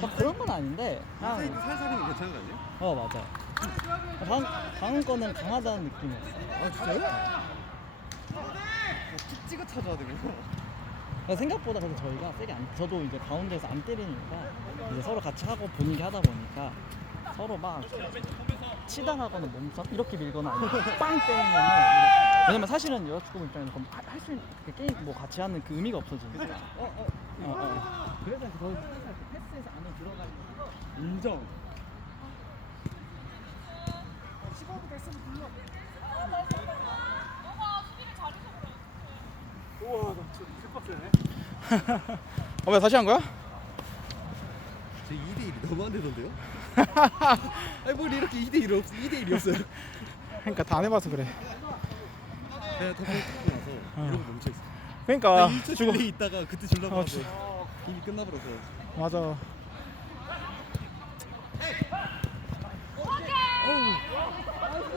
막 그런 건 아닌데 그냥 살살이면 괜찮은 거 아니에요? 어 맞아. 방 방금 거는 강하다는 느낌이었어. 아 진짜요? 툭 찍어 찾아야 되면서 그러니까 생각보다 그래서 저희가 세게 안 저도 이제 가운데에서 안 때리니까 이제 서로 같이 하고 분위기 하다 보니까 서로 막 치당하거나 몸싸 이렇게 밀거나 아니면 빵 때리면은 왜냐면 사실은 여자축구 입장에서 할수 있는 그 게임 뭐 같이 하는 그 의미가 없어지니까 어, 어, 어, 어. 그래서 거 기 패스에서 안에 들어가는 인정 어, 왜 다시 한 거야? 제 2대 1이 너무 안 되던데요? 아니 뭘 이렇게 2대1이 없, 2대 1이었어요 그러니까 다 안 해봐서 그래. 내가 더 찍고 나서 이러고 멈춰 있어 그러니까 나 2초 주고 줄래 있다가 그때 줄라고 어, 하고 주- 이미 끝나버려서 맞아.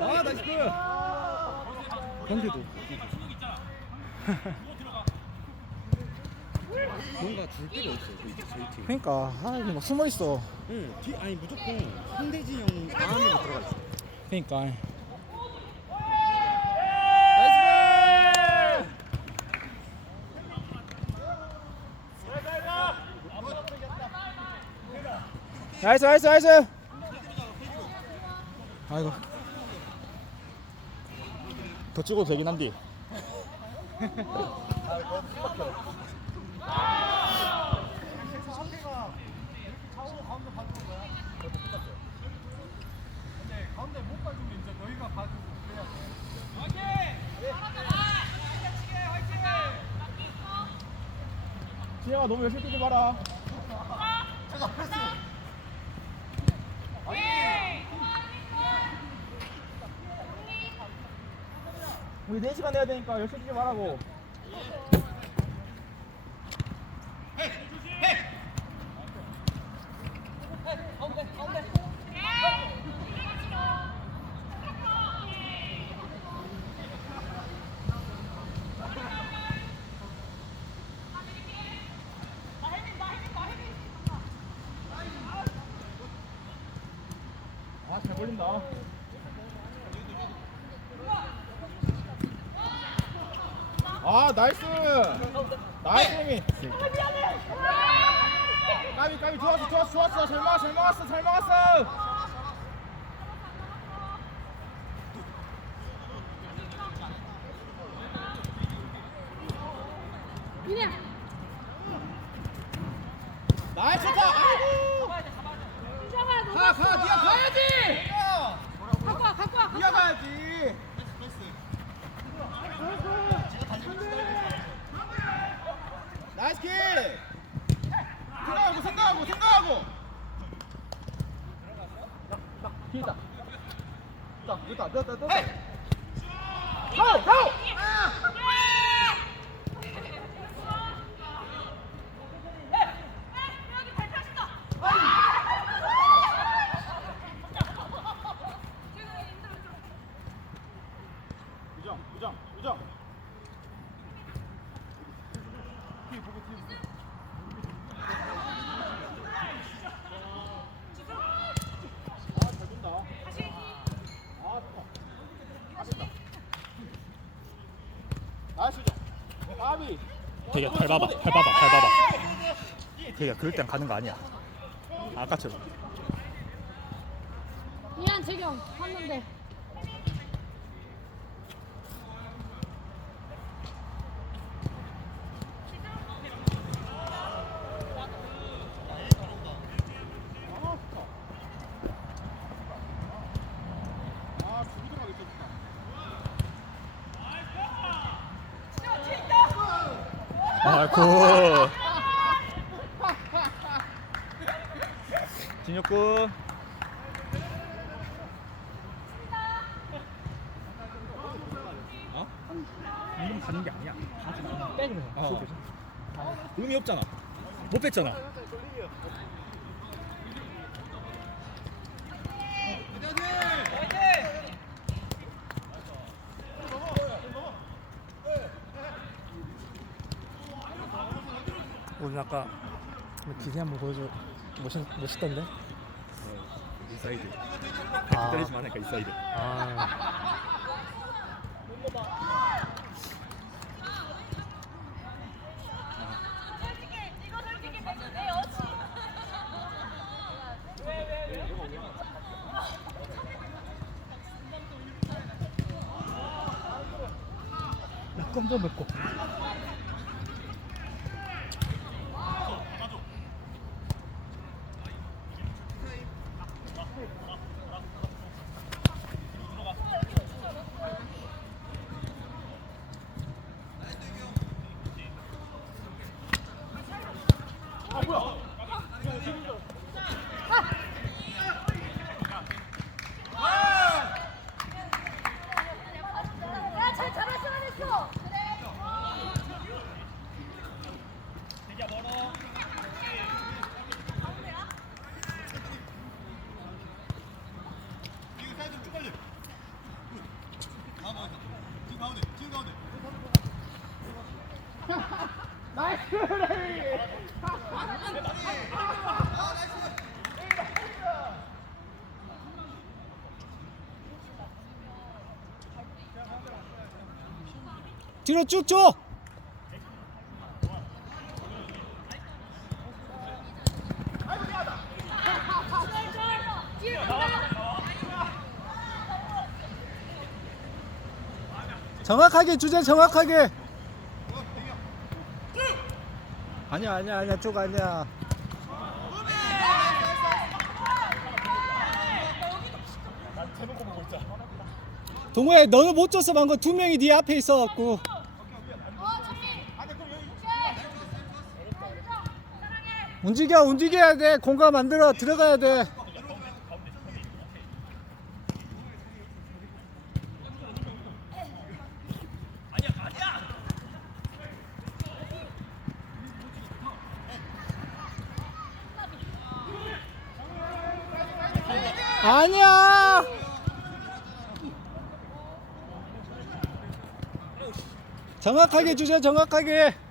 아 나이스 골. 경기도. 뭔가 줄 저희, 저희 팀. 그러니까 아 이거 막 숨어 있어. 응, 뒤 아니 무조건 상대지 형 안으로 들어가 있어. 그러니까 나이스 나이스 나이스 나이스. 아이고. 더 찍어도 되긴 한디. 지영아 너무 열심히 뛰지 마라. 우리 4시간 해야 되니까 열심히 뛰지 말라고. 아, 잘 걸린다. 아, 나이스! 나이스, 힘이! 까비, 까비, 좋았어, 좋았어, 좋았어. 잘 막았어, 잘 막았어, 잘 막았어! 미니야 나이스, 좋다! 아이고! 잡아 너 가, 가, 니가 가야지! 갖고 와 갖고 와 니가 가야지! 나이스 킥! 생각하고, 생각하고, 생각하고! 기다. 됐다, 됐다, 됐다, 됐다. 가오, 가오! 우정, 우정, 우정. 뒤에 보고 뒤에 보고. 아, 잘 준다. 아, 좋다. 아, 됐다. 나이스 우정. 까비. 되게 발 봐봐, 발 봐봐, 발 봐봐. 되게 그럴 땐 가는 거 아니야. 아까처럼. 미안 재경 봤는데 아, 수비 들어가기 좋다. 아이고. 진혁군. 어? 이름 가는 게 아니야. 빼는 거. 어. 의미 없잖아. 못 뺐잖아. 오늘 아까 기세 한번 보여줘. 멋있 멋있던데. 인사이드. 아. 때리지만 하니까 인사이드. 아. 약간 더 맵고. 야잘 잡았으면 했어. 나이스 레이 뒤로 쭉 줘. 정확하게 주제 정확하게. 아니야 아니야 아니야 쪽 아니야. 동호야 너는 못 줬어 방금 두 명이 네 앞에 있어갖고. 움직여 움직여야 돼 공간 만들어 들어가야 돼. 아니야. 정확하게 주자 정확하게.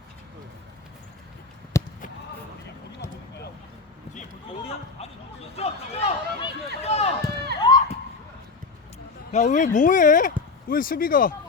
야 왜 뭐해? 왜 수비가?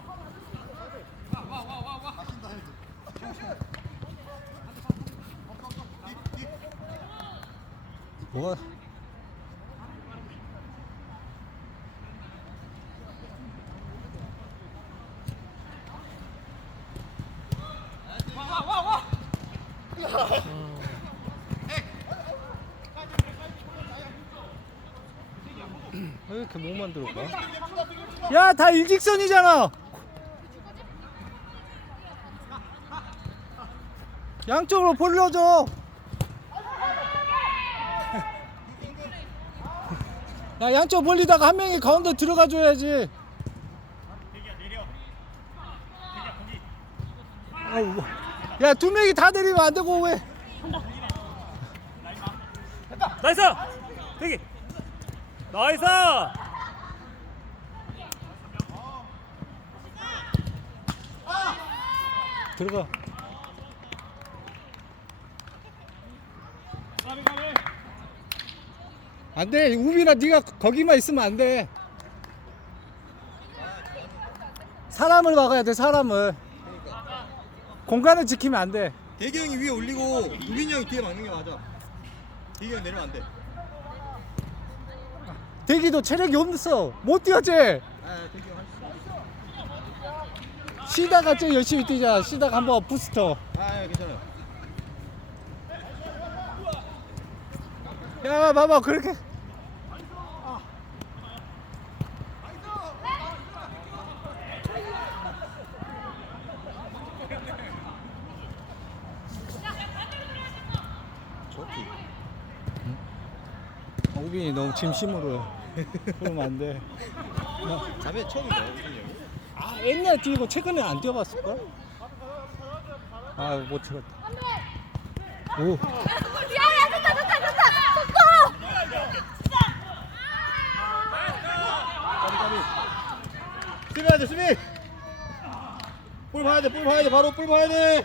목만 들어가? 야, 다 일직선이잖아. 양쪽으로 벌려줘. 야, 양쪽 벌리다가 한 명이 가운데 들어가 줘야지. 뭐. 야, 두 명이 다 내리면 안 되고 왜? 나이스. 대기. 나이스. 들어가. 안 돼. 우빈아 네가 거기만 있으면 안 돼. 사람을 막아야 돼. 사람을. 공간을 지키면 안 돼. 대기 형이 위에 올리고 우빈이 형이 뒤에 막는 게 맞아. 대기 형 내리면 안 돼. 대기도 체력이 없어. 못 뛰었지. 아, 대기 형할 수. 쉬다가 좀 열심히 뛰자. 쉬다가 한번 부스터. 아, 괜찮아요. 야, 봐봐. 그렇게. 저기. 우빈이 너무 진심으로 그러면 안 돼. 자매 처음인가요? 아 옛날 뛰고 최근에 안 뛰어봤을걸? 아못 찍었다 오 야야 좋다 좋다 좋다 속도. 까비, 까비. 수비 해야 돼, 수비! 볼 봐야 돼, 볼 봐야 돼, 바로 볼 봐야 돼!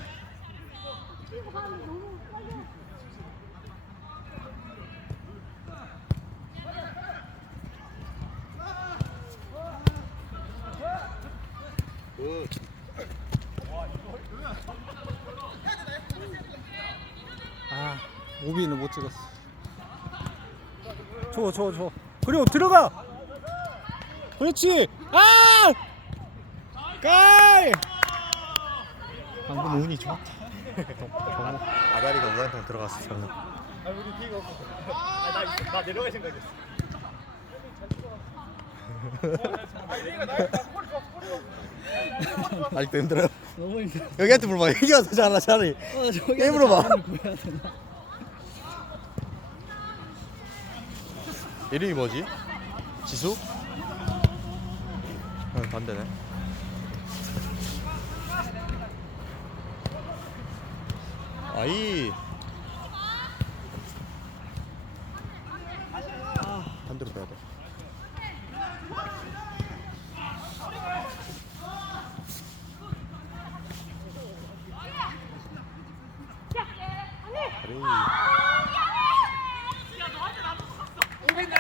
아 오비는 못 찍었어. 줘 줘 줘. 그리고 들어가! 그렇지! 아! 깔! 방금 운이 좋았다. 정우 아다리가 우한통 들어갔어 저는. 나 내려갈 생각이었어 아직도 힘들어요. 너무 힘들어. 여기한테 물어봐. 여기 와서 잘라 차라리. 어, 저기 게임으로 봐. 사람을 구해야 되나? 이름이 뭐지? 지수? 응, 반대네. 아이. 반대로 빼야 돼. 아이.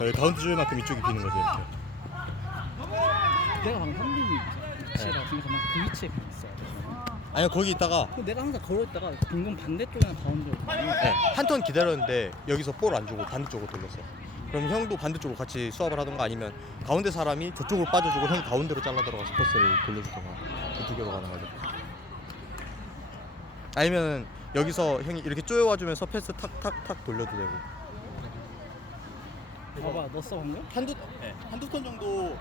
여기 가운데 줄만큼 이쪽이 비는 거지 이렇게. 내가 방금 현빈이 위치라 생각하면 그 위치에 있어야 돼. 아니요 거기 있다가 내가 항상 걸어있다가 빈곤 반대쪽이나 가운데로 네, 한턴 기다렸는데 여기서 볼 안 주고 반대쪽으로 돌렸어. 그럼 형도 반대쪽으로 같이 수업을 하던가 아니면 가운데 사람이 저쪽으로 빠져주고 형이 가운데로 잘라 들어가서 패스를 돌려주던가 그두 개로 가는 거죠. 아니면 여기서 형이 이렇게 쪼여와 주면서 패스 탁탁탁 돌려도 되고. 봐봐 넣었어 방금? 한두 한두 턴 정도